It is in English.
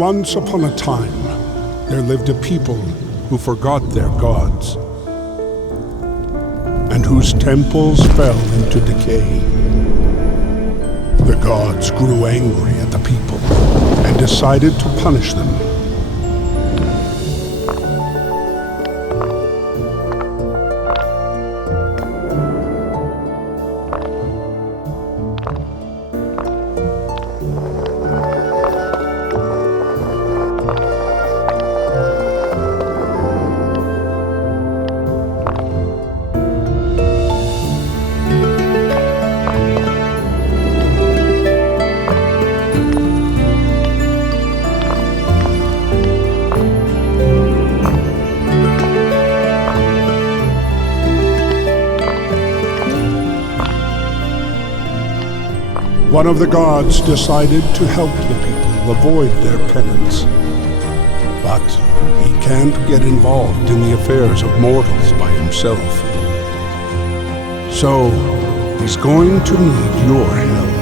Once upon a time, there lived a people who forgot their gods, and whose temples fell into decay. The gods grew angry at the people and decided to punish them. One of the gods decided to help the people avoid their penance. But he can't get involved in the affairs of mortals by himself. So, he's going to need your help.